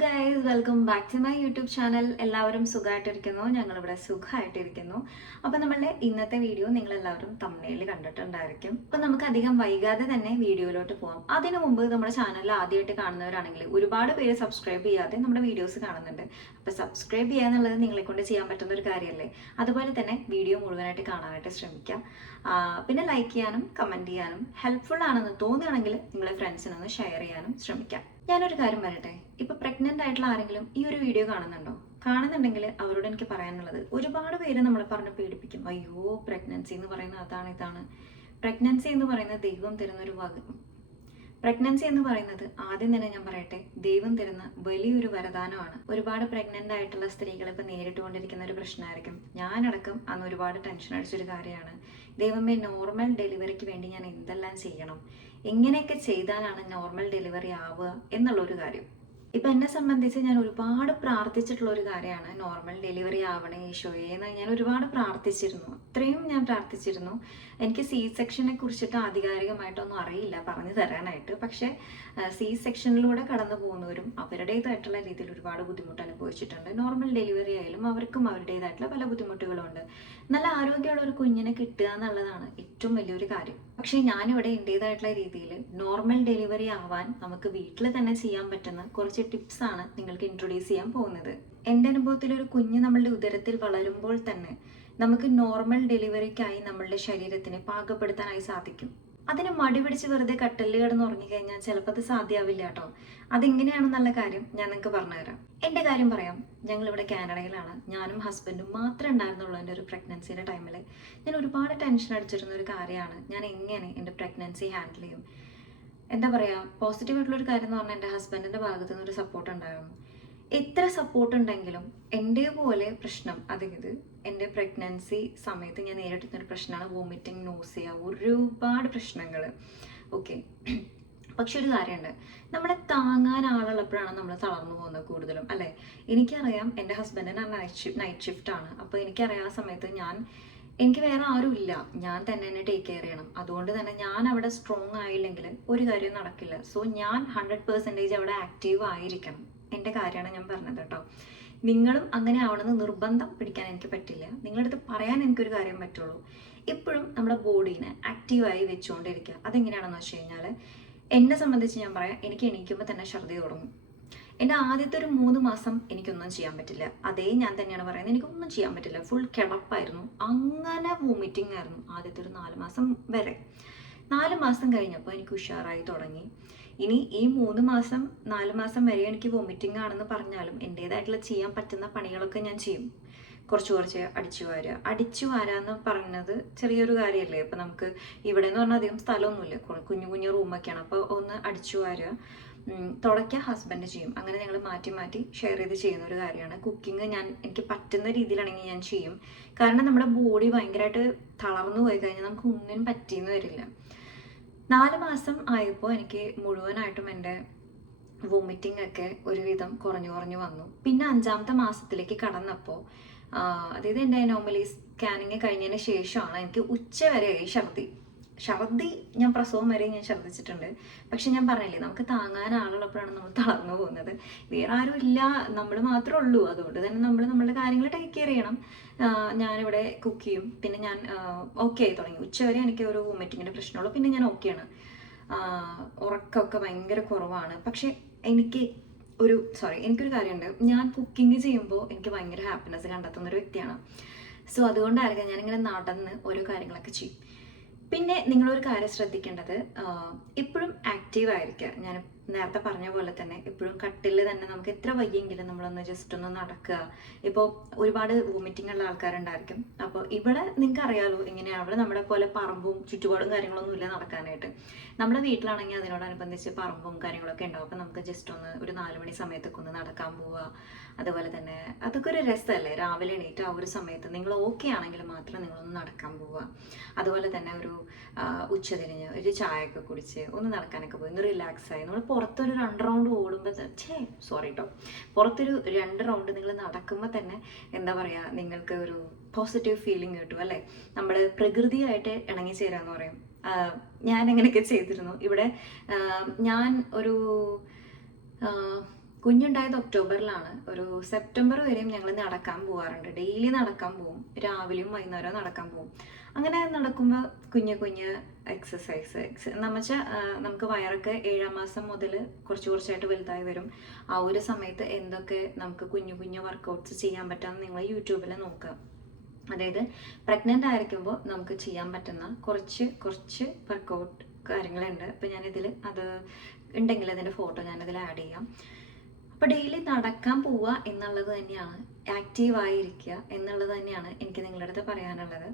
Guys, welcome back to my YouTube channel. എല്ലാവരും സുഖമായിട്ടിരിക്കുന്നു, ഞങ്ങളിവിടെ സുഖമായിട്ടിരിക്കുന്നു. അപ്പോൾ നമ്മളുടെ ഇന്നത്തെ വീഡിയോ നിങ്ങളെല്ലാവരും തമ്മിൽ കണ്ടിട്ടുണ്ടായിരിക്കും. അപ്പോൾ നമുക്ക് അധികം വൈകാതെ തന്നെ വീഡിയോയിലോട്ട് പോകാം. അതിനു മുമ്പ് നമ്മുടെ ചാനൽ ആദ്യമായിട്ട് കാണുന്നവരാണെങ്കിൽ ഒരുപാട് പേര് സബ്സ്ക്രൈബ് ചെയ്യാതെ നമ്മുടെ വീഡിയോസ് കാണുന്നുണ്ട്. അപ്പോൾ സബ്സ്ക്രൈബ് ചെയ്യുക എന്നുള്ളത് നിങ്ങളെ കൊണ്ട് ചെയ്യാൻ പറ്റുന്ന ഒരു കാര്യമല്ലേ. അതുപോലെ തന്നെ വീഡിയോ മുഴുവനായിട്ട് കാണാനായിട്ട് ശ്രമിക്കാം. പിന്നെ ലൈക്ക് ചെയ്യാനും കമൻറ്റ് ചെയ്യാനും ഹെൽപ്ഫുൾ ആണെന്ന് തോന്നുകയാണെങ്കിൽ നിങ്ങളെ ഫ്രണ്ട്സിനൊന്ന് ഷെയർ ചെയ്യാനും ശ്രമിക്കാം. ഞാനൊരു കാര്യം പറയട്ടെ, ഇപ്പൊ പ്രഗ്നന്റ് ആയിട്ടുള്ള ആരെങ്കിലും ഈ ഒരു വീഡിയോ കാണുന്നുണ്ടെങ്കിൽ അവരോട് എനിക്ക് പറയാനുള്ളത്, ഒരുപാട് പേര് നമ്മളെ പറഞ്ഞ് പേടിപ്പിക്കും. അയ്യോ, പ്രഗ്നൻസി എന്ന് പറയുന്നത് അതാണ് ഇതാണ്. പ്രഗ്നൻസി എന്ന് പറയുന്നത് ദൈവം തരുന്ന ഒരു പ്രഗ്നൻസി എന്ന് പറയുന്നത്, ആദ്യം തന്നെ ഞാൻ പറയട്ടെ, ദൈവം തരുന്ന വലിയൊരു വരദാനമാണ്. ഒരുപാട് പ്രഗ്നന്റ് ആയിട്ടുള്ള സ്ത്രീകൾ ഇപ്പൊ നേരിട്ടുകൊണ്ടിരിക്കുന്ന ഒരു പ്രശ്നമായിരിക്കും. ഞാനടക്കം അന്ന് ഒരുപാട് ടെൻഷൻ അടിച്ചൊരു കാര്യമാണ്. ദൈവമേ, നോർമൽ ഡെലിവറിക്ക് വേണ്ടി ഞാൻ എന്തെല്ലാം ചെയ്യണം, എങ്ങനെയൊക്കെ ചെയ്താലാണ് നോർമൽ ഡെലിവറി ആവുക എന്നുള്ളൊരു കാര്യം. ഇപ്പം എന്നെ സംബന്ധിച്ച് ഞാൻ ഒരുപാട് പ്രാർത്ഥിച്ചിട്ടുള്ള ഒരു കാര്യമാണ് നോർമൽ ഡെലിവറി ആവണേ ഈശോയെ എന്ന്. ഞാൻ ഒരുപാട് പ്രാർത്ഥിച്ചിരുന്നു, അത്രയും ഞാൻ പ്രാർത്ഥിച്ചിരുന്നു. എനിക്ക് സി സെക്ഷനെ കുറിച്ചിട്ട് ആധികാരികമായിട്ടൊന്നും അറിയില്ല പറഞ്ഞു തരാനായിട്ട്. പക്ഷേ സി സെക്ഷനിലൂടെ കടന്നു പോകുന്നവരും അവരുടേതായിട്ടുള്ള രീതിയിൽ ഒരുപാട് ബുദ്ധിമുട്ട് അനുഭവിച്ചിട്ടുണ്ട്. നോർമൽ ഡെലിവറി ആയാലും അവർക്കും അവരുടേതായിട്ടുള്ള പല ബുദ്ധിമുട്ടുകളുണ്ട്. നല്ല ആരോഗ്യമുള്ള ഒരു കുഞ്ഞിനെ കിട്ടുക എന്നുള്ളതാണ് ഏറ്റവും വലിയൊരു കാര്യം. പക്ഷേ ഞാനിവിടെ എൻ്റെതായിട്ടുള്ള രീതിയിൽ നോർമൽ ഡെലിവറി ആവാൻ നമുക്ക് വീട്ടിൽ തന്നെ ചെയ്യാൻ പറ്റുന്ന കുറച്ച് ടിപ്സ് ആണ് നിങ്ങൾക്ക് ഇൻട്രൊഡ്യൂസ് ചെയ്യാൻ പോകുന്നത്. എൻ്റെ അനുഭവത്തിൽ ഒരു കുഞ്ഞ് നമ്മളുടെ ഉദരത്തിൽ വളരുമ്പോൾ തന്നെ നമുക്ക് നോർമൽ ഡെലിവറിക്കായി നമ്മളുടെ ശരീരത്തിനെ പാകപ്പെടുത്താനായി സാധിക്കും. അതിന് മടി പിടിച്ച് വെറുതെ കട്ടലിൽ കിടന്ന് ഉറങ്ങിക്കഴിഞ്ഞാൽ ചിലപ്പോൾ അത് സാധ്യമാവില്ല കേട്ടോ. അതെങ്ങനെയാണെന്നുള്ള കാര്യം ഞാൻ നിങ്ങൾക്ക് പറഞ്ഞുതരാം. എൻ്റെ കാര്യം പറയാം. ഞങ്ങളിവിടെ കാനഡയിലാണ്. ഞാനും ഹസ്ബൻഡും മാത്രമേ ഉണ്ടായിരുന്നുള്ളൂ. എൻ്റെ ഒരു പ്രഗ്നൻസിയുടെ ടൈമിൽ ഞാൻ ഒരുപാട് ടെൻഷൻ അടിച്ചിരുന്ന ഒരു കാര്യമാണ്, ഞാൻ എങ്ങനെ എൻ്റെ പ്രഗ്നൻസി ഹാൻഡിൽ ചെയ്യും. എന്താ പറയുക, പോസിറ്റീവായിട്ടുള്ളൊരു കാര്യം എന്ന് പറഞ്ഞാൽ എൻ്റെ ഹസ്ബൻഡിൻ്റെ ഭാഗത്തു നിന്നൊരു സപ്പോർട്ട് ഉണ്ടായിരുന്നു. എത്ര സപ്പോർട്ട് ഉണ്ടെങ്കിലും എൻ്റെ പോലെ പ്രശ്നം, അതായത് എൻ്റെ പ്രഗ്നൻസി സമയത്ത് ഞാൻ നേരിട്ടുന്നൊരു പ്രശ്നമാണ് വോമിറ്റിംഗ്, നോസിയ, ഒരുപാട് പ്രശ്നങ്ങൾ. ഓക്കെ, പക്ഷെ ഒരു കാര്യമുണ്ട്, നമ്മളെ താങ്ങാൻ ആളുള്ളപ്പോഴാണ് നമ്മൾ തളർന്നു പോകുന്നത് കൂടുതലും, അല്ലേ? എനിക്കറിയാം, എൻ്റെ ഹസ്ബൻഡിന് നൈറ്റ് ഷിഫ്റ്റ് ആണ്. അപ്പോൾ എനിക്കറിയാം ആ സമയത്ത് എനിക്ക് വേറെ ആരും ഇല്ല, ഞാൻ തന്നെ എന്നെ ടേക്ക് കെയർ ചെയ്യണം. അതുകൊണ്ട് തന്നെ ഞാൻ അവിടെ സ്ട്രോങ് ആയില്ലെങ്കിൽ ഒരു കാര്യം നടക്കില്ല. സോ ഞാൻ 100% അവിടെ ആക്റ്റീവ് ആയിരിക്കണം. എൻ്റെ കാര്യമാണ് ഞാൻ പറഞ്ഞത് കേട്ടോ. നിങ്ങളും അങ്ങനെ ആവണമെന്ന് നിർബന്ധം പിടിക്കാൻ എനിക്ക് പറ്റില്ല. നിങ്ങളുടെ അടുത്ത് പറയാൻ എനിക്കൊരു കാര്യം പറ്റുള്ളൂ, എപ്പോഴും നമ്മുടെ ബോഡീനെ ആക്റ്റീവായി വെച്ചുകൊണ്ടിരിക്കുക. അതെങ്ങനെയാണെന്ന് വെച്ച് കഴിഞ്ഞാൽ, എന്നെ സംബന്ധിച്ച് ഞാൻ പറയാം, എനിക്ക് എണീക്കുമ്പോൾ തന്നെ ഛർദി തുടങ്ങും. എൻ്റെ ആദ്യത്തെ ഒരു 3 മാസം എനിക്കൊന്നും ചെയ്യാൻ പറ്റില്ല. അതേ ഞാൻ തന്നെയാണ് പറയുന്നത്, എനിക്കൊന്നും ചെയ്യാൻ പറ്റില്ല. ഫുൾ കിടപ്പായിരുന്നു, അങ്ങനെ വോമിറ്റിംഗ് ആയിരുന്നു ആദ്യത്തെ ഒരു 4 മാസം വരെ. 4 മാസം കഴിഞ്ഞപ്പോൾ എനിക്ക് ഉഷാറായി തുടങ്ങി. ഇനി ഈ 3 മാസം 4 മാസം വരെ എനിക്ക് വോമിറ്റിംഗ് ആണെന്ന് പറഞ്ഞാലും എൻ്റേതായിട്ടുള്ള ചെയ്യാൻ പറ്റുന്ന പണികളൊക്കെ ഞാൻ ചെയ്യും. കുറച്ച് അടിച്ചു വാരുക എന്ന് പറയുന്നത് ചെറിയൊരു കാര്യമല്ലേ. ഇപ്പം നമുക്ക് ഇവിടെ എന്ന് പറഞ്ഞാൽ അധികം സ്ഥലമൊന്നുമില്ല, കുഞ്ഞു റൂമൊക്കെയാണ്. അപ്പോൾ ഒന്ന് അടിച്ചു വാരുക, തുടയ്ക്കുക ഹസ്ബൻഡ് ചെയ്യും. അങ്ങനെ ഞങ്ങൾ മാറ്റി ഷെയർ ചെയ്ത് ചെയ്യുന്ന ഒരു കാര്യമാണ്. കുക്കിംഗ് എനിക്ക് പറ്റുന്ന രീതിയിലാണെങ്കിൽ ഞാൻ ചെയ്യും. കാരണം നമ്മുടെ ബോഡി ഭയങ്കരമായിട്ട് തളർന്നു പോയി കഴിഞ്ഞാൽ നമുക്ക് ഒന്നിനും പറ്റിയെന്ന് വരില്ല. 4 മാസം ആയപ്പോൾ എനിക്ക് മുഴുവനായിട്ടും എൻ്റെ വോമിറ്റിംഗ് ഒക്കെ ഒരുവിധം കുറഞ്ഞു വന്നു. പിന്നെ 5ാമത്തെ മാസത്തിലേക്ക് കടന്നപ്പോൾ, അതായത് എൻ്റെ നോർമലി സ്കാനിങ് കഴിഞ്ഞതിന് ശേഷമാണ് എനിക്ക് ഉച്ചവരെയായി ഛർദി ഞാൻ പ്രസവം വരെ ഞാൻ ഛർദ്ദിച്ചിട്ടുണ്ട്. പക്ഷെ ഞാൻ പറഞ്ഞില്ലേ, നമുക്ക് താങ്ങാൻ ആളുള്ളപ്പോഴാണ് നമ്മൾ തളർന്നു പോകുന്നത്. വേറെ ആരും ഇല്ല, നമ്മൾ മാത്രമേ ഉള്ളൂ. അതുകൊണ്ട് തന്നെ നമ്മൾ നമ്മളുടെ കാര്യങ്ങൾ ടേക്ക് കെയർ ചെയ്യണം. ഞാനിവിടെ കുക്ക് ചെയ്യും. പിന്നെ ഞാൻ ഓക്കെ ആയി തുടങ്ങി. ഉച്ചവരെ എനിക്ക് ഒരു വോമിറ്റിങ്ങിൻ്റെ പ്രശ്നമുള്ളൂ. പിന്നെ ഞാൻ ഓക്കെയാണ്. ഉറക്കമൊക്കെ ഭയങ്കര കുറവാണ്. പക്ഷെ എനിക്കൊരു കാര്യമുണ്ട്, ഞാൻ കുക്കിംഗ് ചെയ്യുമ്പോൾ എനിക്ക് ഭയങ്കര ഹാപ്പിനെസ് കണ്ടെത്തുന്ന ഒരു വ്യക്തിയാണ്. സോ അതുകൊണ്ടായിരിക്കും ഞാനിങ്ങനെ നടന്ന് ഓരോ കാര്യങ്ങളൊക്കെ ചെയ്യും. പിന്നെ നിങ്ങളൊരു കാര്യം ശ്രദ്ധിക്കേണ്ടത്, എപ്പോഴും ആക്റ്റീവ് ആയിരിക്കുക. ഞാൻ നേരത്തെ പറഞ്ഞ പോലെ തന്നെ എപ്പോഴും കട്ടിൽ തന്നെ നമുക്ക് എത്ര വയ്യെങ്കിലും നമ്മളൊന്ന് ജസ്റ്റ് ഒന്ന് നടക്കുക. ഇപ്പോൾ ഒരുപാട് വോമിറ്റിംഗ് ഉള്ള ആൾക്കാരുണ്ടായിരിക്കും. അപ്പോൾ ഇവിടെ നിങ്ങൾക്ക് അറിയാലോ എങ്ങനെയാണ്, അവിടെ നമ്മുടെ പോലെ പറമ്പും ചുറ്റുപാടും കാര്യങ്ങളൊന്നും ഇല്ല നടക്കാനായിട്ട്. നമ്മുടെ വീട്ടിലാണെങ്കിൽ അതിനോടനുബന്ധിച്ച് പറമ്പും കാര്യങ്ങളൊക്കെ ഉണ്ടാവും. അപ്പോൾ നമുക്ക് ജസ്റ്റ് ഒരു 4 മണി സമയത്തൊക്കെ ഒന്ന് നടക്കാൻ പോവുക. അതുപോലെ തന്നെ അതൊക്കെ ഒരു രസമല്ലേ, രാവിലെ എണീറ്റ് ആ ഒരു സമയത്ത് നിങ്ങൾ ഓക്കെ ആണെങ്കിൽ മാത്രം നിങ്ങളൊന്ന് നടക്കാൻ പോവുക. അതുപോലെ തന്നെ ഒരു ഉച്ചതിരിഞ്ഞ് ഒരു ചായയൊക്കെ കുടിച്ച് ഒന്ന് നടക്കാനൊക്കെ പോയി ഒന്ന് റിലാക്സ് ആയി നമ്മൾ പുറത്തൊരു 2 റൗണ്ട് ഓടുമ്പോൾ പുറത്തൊരു 2 റൗണ്ട് നിങ്ങൾ നടക്കുമ്പോൾ തന്നെ എന്താ പറയുക, നിങ്ങൾക്ക് ഒരു പോസിറ്റീവ് ഫീലിംഗ് കിട്ടും, അല്ലേ? നമ്മൾ പ്രകൃതിയായിട്ട് ഇണങ്ങിച്ചേരാന്ന് പറയും. ഞാൻ അങ്ങനെയൊക്കെ ചെയ്തിരുന്നു. ഇവിടെ ഞാൻ ഒരു കുഞ്ഞുണ്ടായത് ഒക്ടോബറിലാണ്. ഒരു സെപ്റ്റംബർ വരെയും ഞങ്ങൾ നടക്കാൻ പോകാറുണ്ട്. ഡെയിലി നടക്കാൻ പോകും. രാവിലെയും വൈകുന്നേരവും നടക്കാൻ പോകും. അങ്ങനെ നടക്കുമ്പോൾ കുഞ്ഞ് കുഞ്ഞ് എക്സസൈസ് എന്ന് വെച്ചാൽ നമുക്ക് വയറൊക്കെ 7-ാം മാസം മുതൽ കുറച്ച് കുറച്ചായിട്ട് വലുതായി വരും. ആ ഒരു സമയത്ത് എന്തൊക്കെ നമുക്ക് കുഞ്ഞു കുഞ്ഞു വർക്കൗട്ട്സ് ചെയ്യാൻ പറ്റാമെന്ന് നിങ്ങൾ യൂട്യൂബിൽ നോക്കുക. അതായത് പ്രഗ്നൻ്റ് ആയിരിക്കുമ്പോൾ നമുക്ക് ചെയ്യാൻ പറ്റുന്ന കുറച്ച് വർക്കൗട്ട് കാര്യങ്ങളുണ്ട്. അപ്പോൾ ഞാനിതിൽ അത് ഉണ്ടെങ്കിൽ അതിൻ്റെ ഫോട്ടോ ഞാനിതിൽ ആഡ് ചെയ്യാം. അപ്പോൾ ഡെയിലി നടക്കാൻ പോവുക എന്നുള്ളത് തന്നെയാണ്, ആക്റ്റീവായിരിക്കുക എന്നുള്ളത് തന്നെയാണ് എനിക്ക് നിങ്ങളുടെ അടുത്ത് പറയാനുള്ളത്.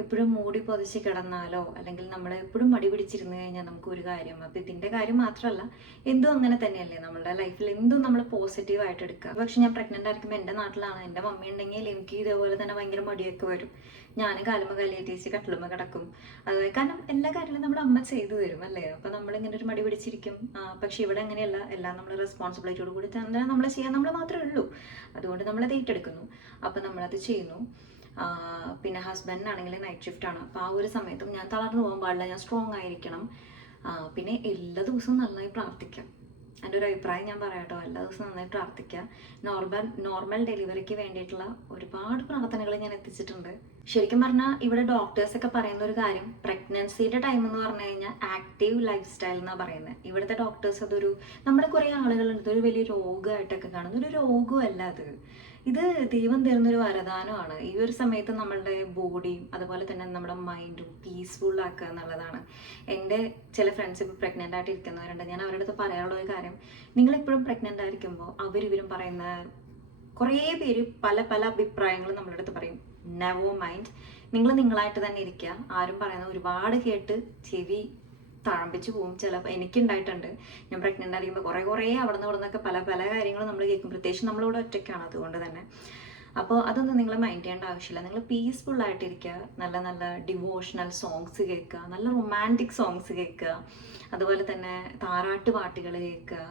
എപ്പോഴും മൂടി പൊതിച്ച് കിടന്നാലോ അല്ലെങ്കിൽ നമ്മൾ എപ്പോഴും മടി പിടിച്ചിരുന്നു കഴിഞ്ഞാൽ നമുക്ക് ഒരു കാര്യം, അപ്പോൾ ഇതിൻ്റെ കാര്യം മാത്രമല്ല എന്തും അങ്ങനെ തന്നെയല്ലേ, നമ്മുടെ ലൈഫിൽ എന്തും നമ്മൾ പോസിറ്റീവായിട്ട് എടുക്കുക. പക്ഷെ ഞാൻ പ്രഗ്നൻ്റ് ആയിരിക്കുമ്പോൾ എൻ്റെ നാട്ടിലാണ്, എൻ്റെ മമ്മി ഉണ്ടെങ്കിൽ എനിക്ക് ഇതേപോലെ തന്നെ ഭയങ്കര മടിയൊക്കെ വരും. ഞാൻ കാലുമ്മ കല്ലേറ്റേച്ച് കട്ടിലുമ്മ കിടക്കും. അതുപോലെ കാരണം എല്ലാ കാര്യങ്ങളും നമ്മുടെ അമ്മ ചെയ്തു തരും അല്ലേ. അപ്പോൾ നമ്മളിങ്ങനെ ഒരു മടി പിടിച്ചിരിക്കും. പക്ഷെ ഇവിടെ അങ്ങനെയല്ല, എല്ലാം നമ്മൾ റെസ്പോൺസിബിലിറ്റിയോട് കൂടി തന്നെ നമ്മൾ ചെയ്യാൻ നമ്മൾ മാത്രമേ ഉള്ളൂ. അതുകൊണ്ട് നമ്മളത് ഏറ്റെടുക്കുന്നു. അപ്പോൾ നമ്മളത് ചെയ്യുന്നു. പിന്നെ ഹസ്ബൻഡിനാണെങ്കിൽ നൈറ്റ് ഷിഫ്റ്റ് ആണ്. അപ്പോൾ ആ ഒരു സമയത്തും ഞാൻ തളർന്നു പോകാൻ പാടില്ല, ഞാൻ സ്ട്രോങ് ആയിരിക്കണം. പിന്നെ എല്ലാ ദിവസവും നന്നായി പ്രാർത്ഥിക്കാം. എൻ്റെ ഒരു അഭിപ്രായം ഞാൻ പറയാം കേട്ടോ, എല്ലാ ദിവസവും നന്നായി പ്രാർത്ഥിക്കുക. നോർമൽ ഡെലിവറിക്ക് വേണ്ടിയിട്ടുള്ള ഒരുപാട് പ്രാർത്ഥനകൾ ഞാൻ എത്തിച്ചിട്ടുണ്ട്. ശരിക്കും പറഞ്ഞാൽ ഇവിടെ ഡോക്ടേഴ്സൊക്കെ പറയുന്ന ഒരു കാര്യം, പ്രഗ്നൻസിയുടെ ടൈം എന്ന് പറഞ്ഞു കഴിഞ്ഞാൽ ആക്റ്റീവ് ലൈഫ് സ്റ്റൈൽ എന്നാണ് പറയുന്നത്. ഇവിടുത്തെ ഡോക്ടേഴ്സ് അതൊരു, നമ്മുടെ കുറേ ആളുകളുണ്ട് ഇതൊരു വലിയ രോഗമായിട്ടൊക്കെ കാണുന്നത്. ഒരു രോഗമല്ല അത്, ഇത് ദൈവം തരുന്നൊരു വരദാനമാണ്. ഈ ഒരു സമയത്ത് നമ്മളുടെ ബോഡിയും അതുപോലെ തന്നെ നമ്മുടെ മൈൻഡും പീസ്ഫുൾ ആക്കുക എന്നുള്ളതാണ്. എൻ്റെ ചില ഫ്രണ്ട്സ് ഇപ്പോൾ പ്രഗ്നൻ്റ് ആയിട്ട് ഇരിക്കുന്നവരുണ്ട്. ഞാൻ അവരുടെ അടുത്ത് പറയാനുള്ള ഒരു കാര്യം, നിങ്ങളിപ്പോഴും പ്രഗ്നൻ്റ് ആയിരിക്കുമ്പോൾ ഇവരും പറയുന്ന കുറേ പേര് പല അഭിപ്രായങ്ങളും നമ്മളുടെ അടുത്ത് പറയും. നെവർ മൈൻഡ്, നിങ്ങൾ നിങ്ങളായിട്ട് തന്നെ ഇരിക്കുക. ആരും പറയുന്ന ഒരുപാട് കേട്ട് ചെവി തഴമ്പിച്ച് പോകും. ചിലപ്പോൾ എനിക്കുണ്ടായിട്ടുണ്ട്. ഞാൻ പ്രഗ്നൻ്റ് ആയിരിക്കുമ്പോൾ കുറേ അവിടെ നിന്നൊക്കെ പല കാര്യങ്ങളും നമ്മൾ കേൾക്കും. പ്രത്യേകിച്ച് നമ്മളിവിടെ ഒറ്റയ്ക്കാണ്, അതുകൊണ്ട് തന്നെ. അപ്പോൾ അതൊന്നും നിങ്ങൾ മൈൻഡ് ചെയ്യേണ്ട ആവശ്യമില്ല. നിങ്ങൾ പീസ്ഫുള്ളായിട്ടിരിക്കുക, നല്ല ഡിവോഷണൽ സോങ്സ് കേൾക്കുക, നല്ല റൊമാൻറ്റിക് സോങ്സ് കേൾക്കുക, അതുപോലെ തന്നെ താരാട്ട് പാട്ടുകൾ കേൾക്കുക,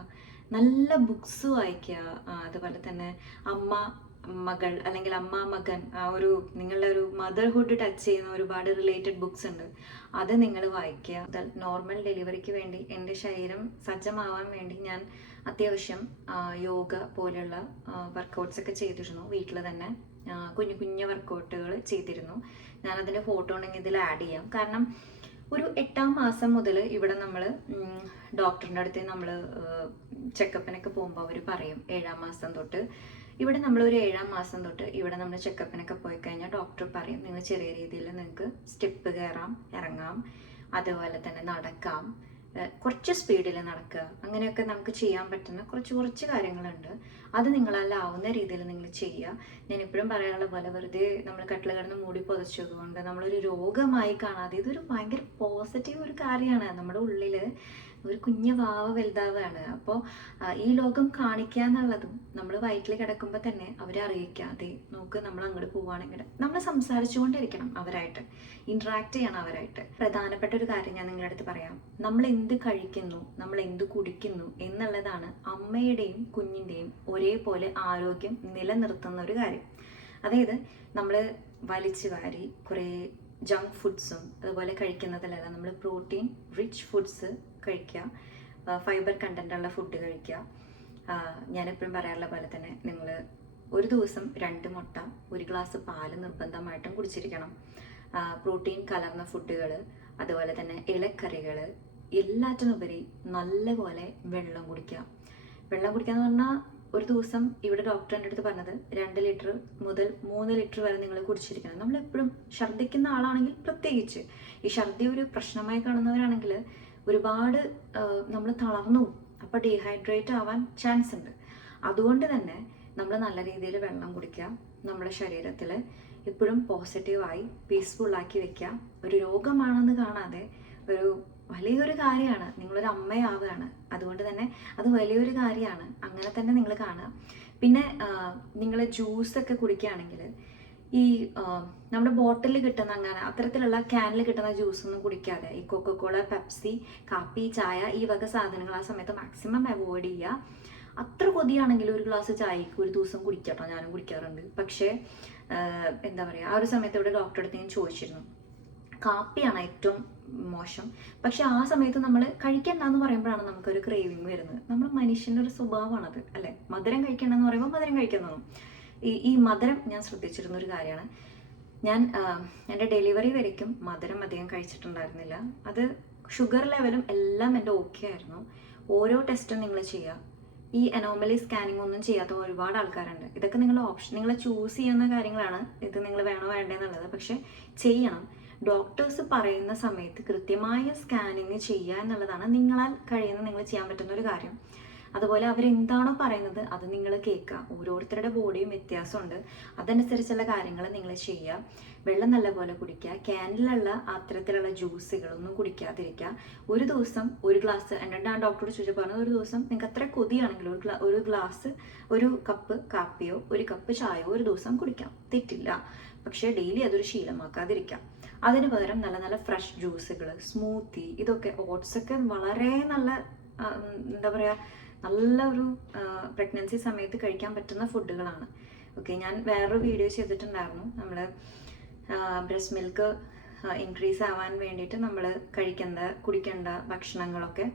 നല്ല ബുക്സ് വായിക്കുക. അതുപോലെ തന്നെ അമ്മ മകൾ അല്ലെങ്കിൽ അമ്മ മകൻ, ഒരു നിങ്ങളുടെ ഒരു മദർഹുഡ് ടച്ച് ചെയ്യുന്ന ഒരുപാട് റിലേറ്റഡ് ബുക്സ് ഉണ്ട്, അത് നിങ്ങൾ വായിക്കുക. നോർമൽ ഡെലിവറിക്ക് വേണ്ടി എൻ്റെ ശരീരം സജ്ജമാവാൻ വേണ്ടി ഞാൻ അത്യാവശ്യം യോഗ പോലെയുള്ള വർക്കൗട്ട്സ് ഒക്കെ ചെയ്തിരുന്നു. വീട്ടിൽ തന്നെ കുഞ്ഞു വർക്കൗട്ടുകൾ ചെയ്തിരുന്നു. ഞാനതിൻ്റെ ഫോട്ടോ ഉണ്ടെങ്കിൽ ഇതിൽ ആഡ് ചെയ്യാം. കാരണം ഒരു 8-ാം മാസം മുതൽ ഇവിടെ നമ്മൾ ഡോക്ടറിൻ്റെ അടുത്ത് നമ്മൾ ചെക്കപ്പിനൊക്കെ പോകുമ്പോൾ അവർ പറയും 7-ാം മാസം തൊട്ട് ഇവിടെ നമ്മളൊരു 7-ാം മാസം തൊട്ട് ഇവിടെ നമ്മൾ ചെക്കപ്പിനൊക്കെ പോയി കഴിഞ്ഞാൽ ഡോക്ടർ പറയും നിങ്ങൾ ചെറിയ രീതിയിൽ നിങ്ങൾക്ക് സ്റ്റെപ്പ് കയറാം, ഇറങ്ങാം, അതുപോലെ തന്നെ നടക്കാം, കുറച്ച് സ്പീഡിൽ നടക്കുക, അങ്ങനെയൊക്കെ നമുക്ക് ചെയ്യാൻ പറ്റുന്ന കുറച്ച് കാര്യങ്ങളുണ്ട്. അത് നിങ്ങളാവുന്ന രീതിയിൽ നിങ്ങൾ ചെയ്യുക. ഞാൻ എപ്പോഴും പറയാനുള്ള പോലെ വെറുതെ നമ്മൾ കട്ടിൽ കിടന്ന് മൂടി പൊതിച്ചതുകൊണ്ട് നമ്മളൊരു രോഗമായി കാണാതെ ഇതൊരു ഭയങ്കര പോസിറ്റീവ് ഒരു കാര്യമാണ്. നമ്മുടെ ഉള്ളിൽ ഒരു കുഞ്ഞു വാവ വലുതാവുകയാണ്. അപ്പോൾ ഈ ലോകം കാണിക്കുക എന്നുള്ളതും നമ്മൾ വയറ്റിൽ കിടക്കുമ്പോൾ തന്നെ അവരെ അറിയിക്കാതെ നോക്ക് നമ്മൾ അങ്ങോട്ട് പോവുകയാണെങ്കിൽ നമ്മൾ സംസാരിച്ചുകൊണ്ടിരിക്കണം, അവരായിട്ട് ഇൻട്രാക്ട് ചെയ്യണം അവരായിട്ട്. പ്രധാനപ്പെട്ട ഒരു കാര്യം ഞാൻ നിങ്ങളുടെ അടുത്ത് പറയാം. നമ്മൾ എന്ത് കഴിക്കുന്നു, നമ്മൾ എന്ത് കുടിക്കുന്നു എന്നുള്ളതാണ് അമ്മയുടെയും കുഞ്ഞിൻ്റെയും ഒരേപോലെ ആരോഗ്യം നിലനിർത്തുന്ന ഒരു കാര്യം. അതായത് നമ്മൾ വലിച്ചു വാരി കുറേ ജങ്ക് ഫുഡ്സും അതുപോലെ കഴിക്കുന്നതിലല്ല, നമ്മൾ പ്രോട്ടീൻ റിച്ച് ഫുഡ്സ് കഴിക്കുക, ഫൈബർ കണ്ടൻ്റുള്ള ഫുഡ് കഴിക്കുക. ഞാനെപ്പോഴും പറയാറുള്ള പോലെ തന്നെ നിങ്ങൾ ഒരു ദിവസം 2 മുട്ട, 1 ഗ്ലാസ് പാല് നിർബന്ധമായിട്ടും കുടിച്ചിരിക്കണം. പ്രോട്ടീൻ കലർന്ന ഫുഡുകൾ, അതുപോലെ തന്നെ ഇലക്കറികൾ, എല്ലാറ്റിനുപരി നല്ലപോലെ വെള്ളം കുടിക്കുക. വെള്ളം കുടിക്കുക എന്ന് പറഞ്ഞാൽ ഒരു ദിവസം ഇവിടെ ഡോക്ടർ എൻ്റെ അടുത്ത് പറഞ്ഞത് 2 ലിറ്റർ മുതൽ 3 ലിറ്റർ വരെ നിങ്ങൾ കുടിച്ചിരിക്കണം. നമ്മളെപ്പോഴും ഛർദ്ദിക്കുന്ന ആളാണെങ്കിൽ പ്രത്യേകിച്ച്, ഈ ഛർദ്ദി ഒരു പ്രശ്നമായി കാണുന്നവരാണെങ്കിൽ ഒരുപാട് നമ്മൾ തളർന്നു പോകും. അപ്പോൾ ഡീഹൈഡ്രേറ്റ് ആവാൻ ചാൻസ് ഉണ്ട്. അതുകൊണ്ട് തന്നെ നമ്മൾ നല്ല രീതിയിൽ വെള്ളം കുടിക്കുക, നമ്മുടെ ശരീരത്തിൽ എപ്പോഴും പോസിറ്റീവായി പീസ്ഫുള്ളാക്കി വെക്കുക. ഒരു രോഗമാണെന്ന് കാണാതെ ഒരു വലിയൊരു കാര്യമാണ്, നിങ്ങളൊരു അമ്മയാവുകയാണ്, അതുകൊണ്ട് തന്നെ അത് വലിയൊരു കാര്യമാണ്. അങ്ങനെ തന്നെ നിങ്ങൾ കാണുക. പിന്നെ നിങ്ങൾ ജ്യൂസൊക്കെ കുടിക്കുകയാണെങ്കിൽ ഈ നമ്മുടെ ബോട്ടിലിൽ കിട്ടുന്ന അങ്ങനെ അത്തരത്തിലുള്ള ക്യാനിൽ കിട്ടുന്ന ജ്യൂസൊന്നും കുടിക്കാതെ ഈ കൊക്കക്കോള, പെപ്സി, കാപ്പി, ചായ ഈ വക സാധനങ്ങൾ ആ സമയത്ത് മാക്സിമം അവോയ്ഡ് ചെയ്യുക. അത്ര കൊതിയാണെങ്കിൽ 1 ഗ്ലാസ് ചായക്ക് ഒരു ദിവസം കുടിക്കട്ടോ, ഞാനും കുടിക്കാറുണ്ട്. പക്ഷേ എന്താ പറയുക, ആ ഒരു സമയത്ത് ഇവിടെ ഡോക്ടറെ അടുത്ത് ഞാൻ ചോദിച്ചിരുന്നു കാപ്പിയാണ് ഏറ്റവും മോശം. പക്ഷെ ആ സമയത്ത് നമ്മൾ കഴിക്കണ്ടെന്ന് പറയുമ്പോഴാണ് നമുക്കൊരു ക്രേവിങ് വരുന്നത്. നമ്മൾ മനുഷ്യൻ്റെ ഒരു സ്വഭാവമാണത് അല്ലേ. മധുരം കഴിക്കണ്ടെന്ന് പറയുമ്പോൾ മധുരം കഴിക്കുന്നു. ഈ മധുരം ഞാൻ ശ്രദ്ധിച്ചിരുന്ന ഒരു കാര്യമാണ്. ഞാൻ എൻ്റെ ഡെലിവറി വരയ്ക്കും മധുരം അധികം കഴിച്ചിട്ടുണ്ടായിരുന്നില്ല. അത് ഷുഗർ ലെവലും എല്ലാം എൻ്റെ ഓക്കെ ആയിരുന്നു. ഓരോ ടെസ്റ്റും നിങ്ങൾ ചെയ്യുക. ഈ അനോമലി സ്കാനിങ് ഒന്നും ചെയ്യാത്ത ഒരുപാട് ആൾക്കാരുണ്ട്. ഇതൊക്കെ നിങ്ങളുടെ ഓപ്ഷൻ, നിങ്ങൾ ചൂസ് ചെയ്യുന്ന കാര്യങ്ങളാണ്. ഇത് നിങ്ങൾ വേണോ വേണ്ടേന്നുള്ളത്. പക്ഷെ ചെയ്യണം. ഡോക്ടേഴ്സ് പറയുന്ന സമയത്ത് കൃത്യമായ സ്കാനിങ് ചെയ്യുക എന്നുള്ളതാണ് നിങ്ങളാൽ കഴിയുന്ന നിങ്ങൾ ചെയ്യാൻ പറ്റുന്ന ഒരു കാര്യം. അതുപോലെ അവരെന്താണോ പറയുന്നത് അത് നിങ്ങൾ കേൾക്കുക. ഓരോരുത്തരുടെ ബോഡിയും വ്യത്യാസമുണ്ട്. അതനുസരിച്ചുള്ള കാര്യങ്ങൾ നിങ്ങൾ ചെയ്യുക. വെള്ളം നല്ലപോലെ കുടിക്കുക. ക്യാനിലുള്ള അത്തരത്തിലുള്ള ജ്യൂസുകളൊന്നും കുടിക്കാതിരിക്കുക. ഒരു ദിവസം ഒരു ഗ്ലാസ്, എൻ്റെ ഡോക്ടറോട് ചോദിച്ചു പറഞ്ഞത്, ഒരു ദിവസം നിങ്ങൾക്ക് അത്ര കൊതിയാണെങ്കിൽ ഒരു ഗ്ലാസ്, ഒരു കപ്പ് കാപ്പിയോ ഒരു കപ്പ് ചായയോ ഒരു ദിവസം കുടിക്കാം, തെറ്റില്ല. പക്ഷേ ഡെയിലി അതൊരു ശീലമാക്കാതിരിക്കാം. അതിന് പകരം നല്ല നല്ല ഫ്രഷ് ജ്യൂസുകൾ, സ്മൂത്തി, ഇതൊക്കെ ഓട്സൊക്കെ വളരെ നല്ല എന്താ പറയുക, നല്ല ഒരു പ്രഗ്നൻസി സമയത്ത് കഴിക്കാൻ പറ്റുന്ന ഫുഡുകളാണ്. ഓക്കെ, ഞാൻ വേറൊരു വീഡിയോ ചെയ്തിട്ടുണ്ടായിരുന്നു. നമ്മൾ ബ്രസ്റ്റ് മിൽക്ക് ഇൻക്രീസ് ആവാൻ വേണ്ടിയിട്ട് നമ്മൾ കുടിക്കേണ്ട ഭക്ഷണങ്ങളൊക്കെ.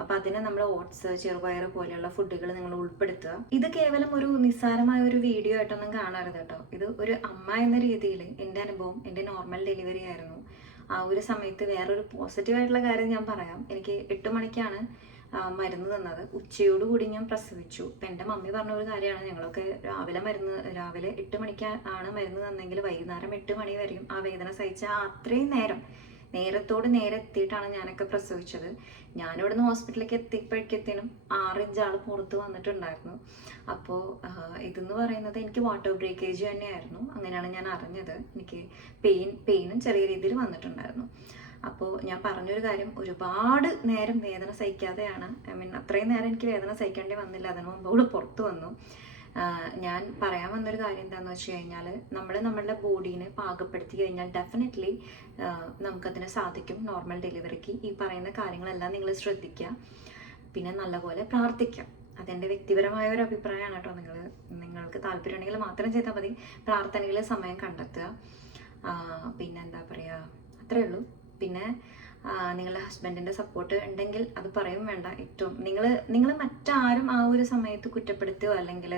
അപ്പോൾ അതിന് നമ്മൾ ഓട്സ്, ചെറുപയർ പോലെയുള്ള ഫുഡുകൾ നിങ്ങൾ ഉൾപ്പെടുത്തുക. ഇത് കേവലം ഒരു നിസ്സാരമായ ഒരു വീഡിയോ ആയിട്ടൊന്നും കാണരുത് കേട്ടോ. ഇത് ഒരു അമ്മ എന്ന രീതിയിൽ എൻ്റെ അനുഭവം, എൻ്റെ നോർമൽ ഡെലിവറി ആയിരുന്നു. ആ ഒരു സമയത്ത് വേറൊരു പോസിറ്റീവായിട്ടുള്ള കാര്യം ഞാൻ പറയാം. എനിക്ക് 8 മണിക്കാണ് മരുന്ന് തന്നത്. ഉച്ചയോടുകൂടി ഞാൻ പ്രസവിച്ചു. ഇപ്പം എൻ്റെ മമ്മി പറഞ്ഞ ഒരു കാര്യമാണ്, ഞങ്ങളൊക്കെ രാവിലെ 8 മണിക്കാണ് മരുന്ന് തന്നെങ്കിൽ വൈകുന്നേരം 8 മണി വരെയും ആ വേദന സഹിച്ച അത്രയും നേരത്തോട് നേരെ എത്തിയിട്ടാണ് ഞാനൊക്കെ പ്രസവിച്ചത്. ഞാനിവിടുന്ന് ഹോസ്പിറ്റലിലേക്ക് എത്തിയപ്പോഴേക്കെത്തേനും 6 ആൾ പുറത്ത് വന്നിട്ടുണ്ടായിരുന്നു. അപ്പോൾ ഇതെന്ന് പറയുന്നത് എനിക്ക് വാട്ടർ ബ്രേക്കേജ് തന്നെയായിരുന്നു. അങ്ങനെയാണ് ഞാൻ അറിഞ്ഞത്. എനിക്ക് പെയിനും ചെറിയ രീതിയിൽ വന്നിട്ടുണ്ടായിരുന്നു. അപ്പോൾ ഞാൻ പറഞ്ഞൊരു കാര്യം, ഒരുപാട് നേരം വേദന സഹിക്കാതെയാണ്, അത്രയും നേരം എനിക്ക് വേദന സഹിക്കേണ്ടി വന്നില്ല. അതിന് മുമ്പ് അവൾ പുറത്ത് വന്നു. ഞാൻ പറയാൻ വന്നൊരു കാര്യം എന്താണെന്ന് വെച്ച് കഴിഞ്ഞാൽ, നമ്മളുടെ ബോഡീനെ പാകപ്പെടുത്തി കഴിഞ്ഞാൽ ഡെഫിനറ്റ്ലി നമുക്കതിന് സാധിക്കും. നോർമൽ ഡെലിവറിക്ക് ഈ പറയുന്ന കാര്യങ്ങളെല്ലാം നിങ്ങൾ ശ്രദ്ധിക്കുക. പിന്നെ നല്ലപോലെ പ്രാർത്ഥിക്കുക. അതെൻ്റെ വ്യക്തിപരമായ ഒരു അഭിപ്രായമാണ് കേട്ടോ. നിങ്ങൾക്ക് താല്പര്യമുണ്ടെങ്കിൽ മാത്രം ചെയ്താൽ മതി. പ്രാർത്ഥനയിൽ സമയം കണ്ടെത്തുക. പിന്നെ എന്താ പറയുക, അത്രയേ ഉള്ളൂ. പിന്നെ നിങ്ങളുടെ ഹസ്ബൻഡിൻ്റെ സപ്പോർട്ട് ഉണ്ടെങ്കിൽ അത് പറയും വേണ്ട. ഏറ്റവും നിങ്ങൾ മറ്റാരും ആ ഒരു സമയത്ത് കുറ്റപ്പെടുത്തുകയോ അല്ലെങ്കിൽ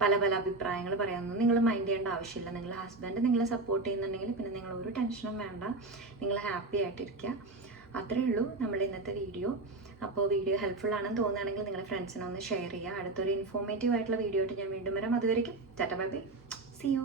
പല അഭിപ്രായങ്ങൾ പറയാനൊന്നും നിങ്ങൾ മൈൻഡ് ചെയ്യേണ്ട ആവശ്യമില്ല. നിങ്ങളുടെ ഹസ്ബൻഡ് നിങ്ങളെ സപ്പോർട്ട് ചെയ്യുന്നുണ്ടെങ്കിൽ പിന്നെ നിങ്ങൾ ഒരു ടെൻഷനും വേണ്ട. നിങ്ങൾ ഹാപ്പി ആയിട്ടിരിക്കുക. അത്രയേ ഉള്ളൂ നമ്മൾ ഇന്നത്തെ വീഡിയോ. അപ്പോൾ വീഡിയോ ഹെൽപ്ഫുൾ ആണെന്ന് തോന്നുകയാണെങ്കിൽ നിങ്ങളുടെ ഫ്രണ്ട്സിനൊന്ന് ഷെയർ ചെയ്യുക. അടുത്തൊരു ഇൻഫോർമേറ്റീവ് ആയിട്ടുള്ള വീഡിയോ ആയിട്ട് ഞാൻ വീണ്ടും വരാം. അതുവരെയ്ക്കും tata bye bye, see U.